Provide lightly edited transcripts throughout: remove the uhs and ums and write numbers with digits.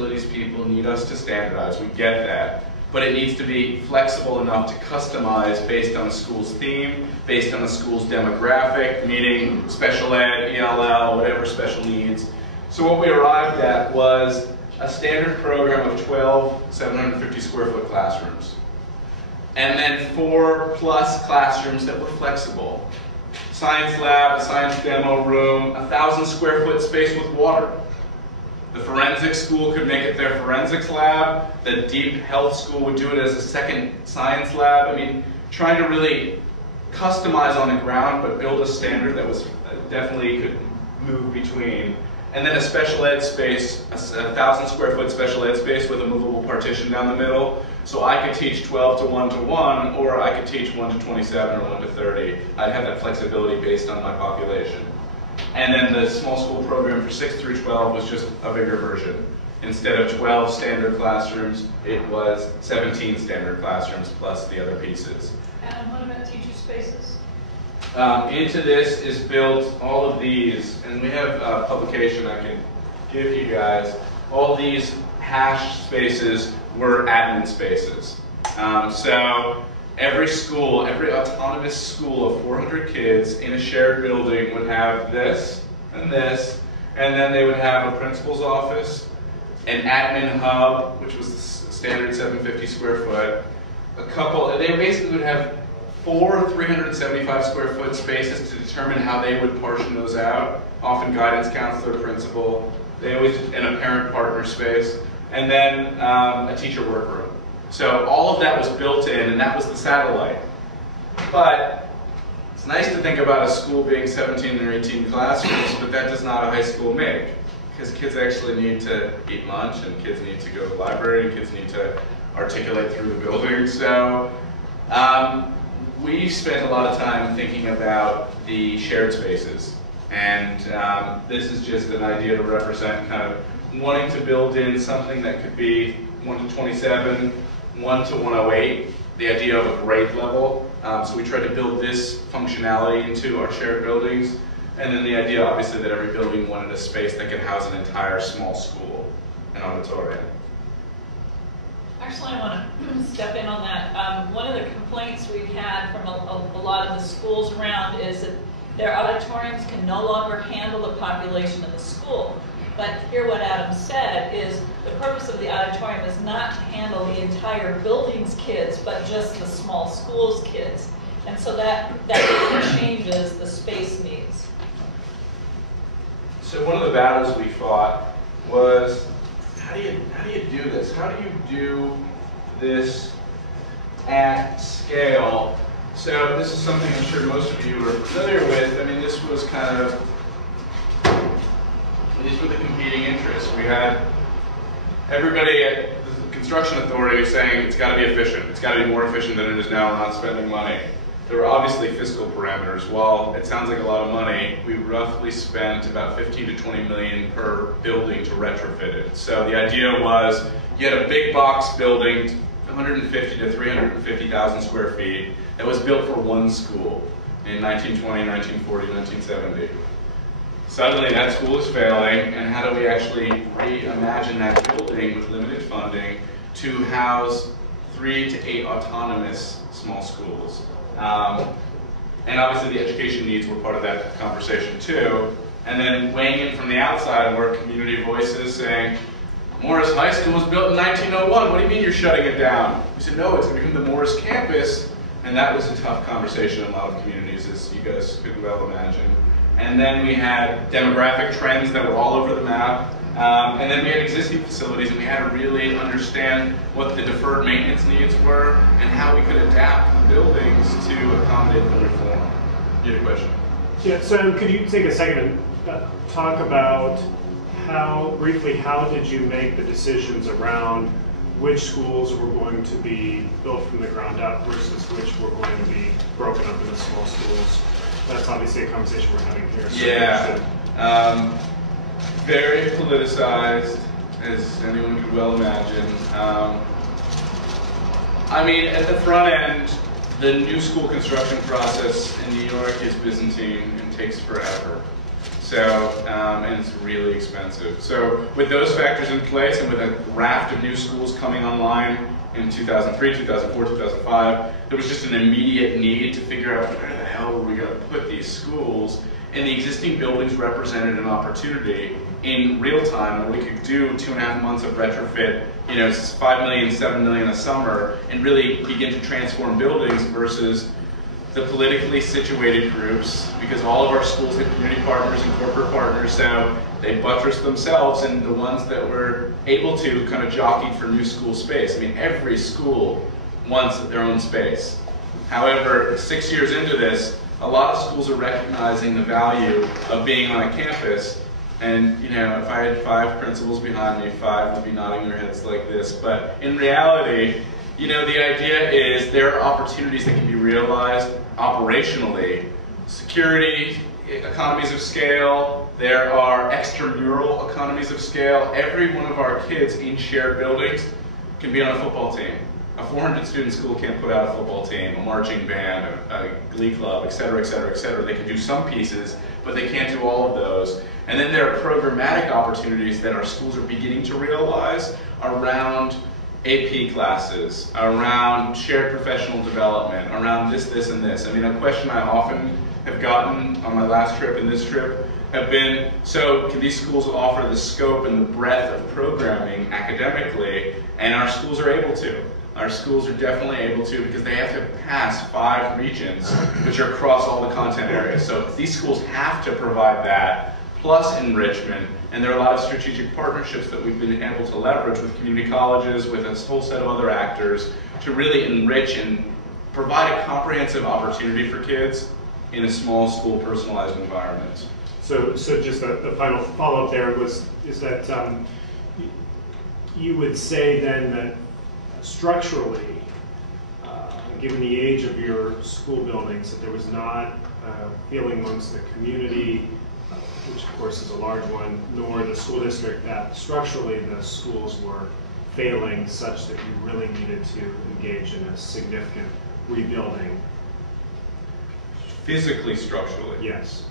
People need us to standardize, we get that. But it needs to be flexible enough to customize based on a school's theme, based on a school's demographic, meaning special ed, ELL, whatever special needs. So what we arrived at was a standard program of 12 750 square foot classrooms. And then 4+ classrooms that were flexible. Science lab, a science demo room, 1,000 square foot space with water. The forensics school could make it their forensics lab. The deep health school would do it as a second science lab. I mean, trying to really customize on the ground, but build a standard that was definitely could move between. And then a special ed space, a 1,000 square foot special ed space with a movable partition down the middle. So I could teach 12 to 1-to-1, or I could teach 1 to 27 or 1 to 30. I'd have that flexibility based on my population. And then the small school program for 6 through 12 was just a bigger version. Instead of 12 standard classrooms, it was 17 standard classrooms plus the other pieces. And what about teacher spaces? Into this is built all of these, and we have a publication I can give you guys. All these hash spaces were admin spaces. So every school, every autonomous school of 400 kids in a shared building would have this, and then they would have a principal's office, an admin hub, which was the standard 750 square foot, they basically would have 4 375 square foot spaces to determine how they would portion those out, often guidance counselor, principal, they always, and a parent partner space, and then a teacher workroom. So all of that was built in, and that was the satellite. But it's nice to think about a school being 17 or 18 classrooms, but that does not a high school make. Because kids actually need to eat lunch, and kids need to go to the library, and kids need to articulate through the building. So we spent a lot of time thinking about the shared spaces. And this is just an idea to represent kind of wanting to build in something that could be 1 to 27, 1 to 108, the idea of a grade level. So we tried to build this functionality into our shared buildings. And then the idea, obviously, that every building wanted a space that could house an entire small school, an auditorium. Actually, I want to step in on that. One of the complaints we've had from a lot of the schools around is that their auditoriums can no longer handle the population of the school. But here what Adam said is the purpose of the auditorium is not to handle the entire building's kids, but just the small school's kids. And so that changes the space needs. So one of the battles we fought was, how do you do this? How do you do this at scale? So this is something I'm sure most of you are familiar with. I mean, this was kind of, these were the competing interests. We had everybody at the construction authority saying it's got to be efficient. It's got to be more efficient than it is now. We're not spending money. There were obviously fiscal parameters. While it sounds like a lot of money, we roughly spent about 15 to 20 million per building to retrofit it. So the idea was you had a big box building, 150 to 350,000 square feet, that was built for one school in 1920, 1940, 1970. Suddenly that school is failing, and how do we actually reimagine that building with limited funding to house 3 to 8 autonomous small schools? And obviously the education needs were part of that conversation too. And then weighing in from the outside were community voices saying, Morris High School was built in 1901, what do you mean you're shutting it down? We said, no, it's going to become the Morris campus. And that was a tough conversation in a lot of communities, as you guys could well imagine. And then we had demographic trends that were all over the map. And then we had existing facilities, and we had to really understand what the deferred maintenance needs were and how we could adapt the buildings to accommodate the reform. You had a question? Yeah, so could you take a second and talk about briefly, how did you make the decisions around which schools were going to be built from the ground up versus which were going to be broken up into small schools? That's obviously a conversation we're having here. So yeah. Very politicized, as anyone could well imagine. I mean, at the front end, the new school construction process in New York is Byzantine and takes forever. So, and it's really expensive. So with those factors in place and with a raft of new schools coming online in 2003, 2004, 2005, there was just an immediate need to figure out where the hell were we going to put these schools. And the existing buildings represented an opportunity in real time where we could do 2.5 months of retrofit, you know, $5 million, $7 million a summer, and really begin to transform buildings versus the politically situated groups, because all of our schools had community partners and corporate partners, so they buttressed themselves, and the ones that were able to kind of jockeyed for new school space. I mean, every school wants their own space. However, 6 years into this, a lot of schools are recognizing the value of being on a campus. And, you know, if I had 5 principals behind me, 5 would be nodding their heads like this. But in reality, you know, the idea is there are opportunities that can be realized operationally. Security, economies of scale, there are extramural economies of scale. Every one of our kids in shared buildings can be on a football team. A 400-student school can't put out a football team, a marching band, a glee club, et cetera, et cetera, et cetera. They can do some pieces, but they can't do all of those. And then there are programmatic opportunities that our schools are beginning to realize around AP classes, around shared professional development, around this, this, and this. I mean, a question I often have gotten on my last trip and this trip have been, so can these schools offer the scope and the breadth of programming academically? And our schools are able to. Our schools are definitely able to, because they have to pass 5 regions, which are across all the content areas. So these schools have to provide that, plus enrichment. And there are a lot of strategic partnerships that we've been able to leverage with community colleges, with a whole set of other actors, to really enrich and provide a comprehensive opportunity for kids in a small school personalized environment. So just the final follow-up there is that you would say then that structurally, given the age of your school buildings, that there was not a feeling amongst the community, which of course is a large one, nor the school district, that structurally the schools were failing such that you really needed to engage in a significant rebuilding? Physically, structurally? Yes.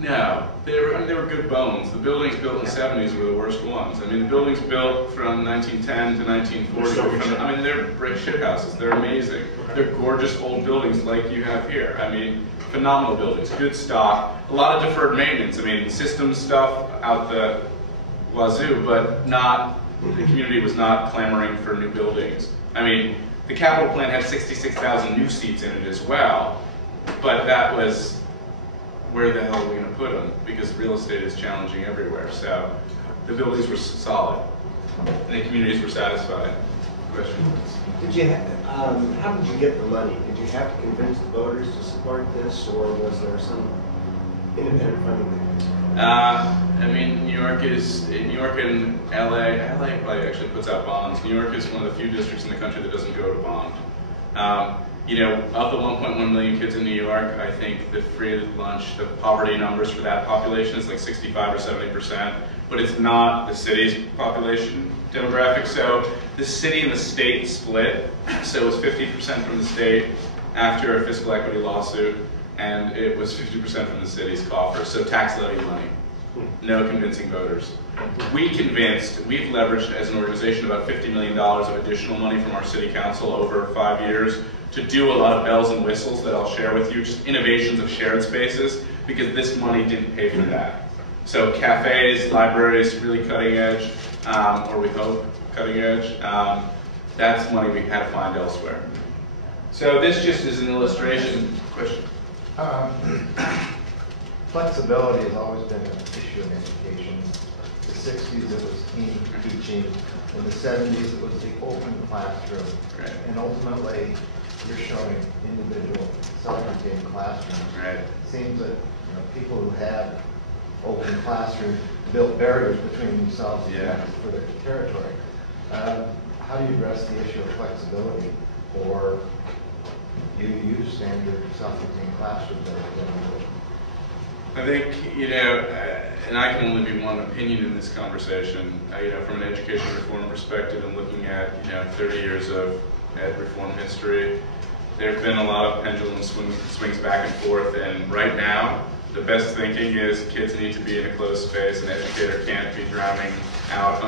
No, they were good bones. The buildings built in the 70s were the worst ones. I mean, the buildings built from 1910 to 1940, I mean, they're brick shit houses. They're amazing. They're gorgeous old buildings like you have here. I mean, phenomenal buildings, good stock, a lot of deferred maintenance. I mean, system stuff out the wazoo, but not, the community was not clamoring for new buildings. I mean, the capital plan had 66,000 new seats in it as well, but that was, where the hell are we going to put them? Because real estate is challenging everywhere. So the buildings were solid, and the communities were satisfied. Questions? Did you? How did you get the money? Did you have to convince the voters to support this, or was there some independent funding there? I mean, New York and LA probably actually puts out bonds. New York is one of the few districts in the country that doesn't go to bond. You know, of the 1.1 million kids in New York, I think the free lunch, the poverty numbers for that population is like 65 or 70%, but it's not the city's population demographic. So the city and the state split, so it was 50% from the state after a fiscal equity lawsuit, and it was 50% from the city's coffers, so tax levy money. No convincing voters. We've leveraged as an organization about $50 million of additional money from our city council over 5 years to do a lot of bells and whistles that I'll share with you, just innovations of shared spaces, because this money didn't pay for that. So cafes, libraries, really cutting edge, or we hope cutting edge, that's money we had to find elsewhere. So this just is an illustration. Question? Flexibility has always been an issue in education. In the 60s it was team teaching. In the 70s it was the open classroom. Right. And ultimately you're showing individual self-contained classrooms. Right. It seems that people who had open classrooms built barriers between themselves for their territory. How do you address the issue of flexibility, or do you use standard self-contained classrooms that are generally? I think, and I can only be one opinion in this conversation, from an education reform perspective and looking at, 30 years of ed reform history, there have been a lot of pendulum swings back and forth, and right now, The best thinking is kids need to be in a closed space. An educator can't be drowning out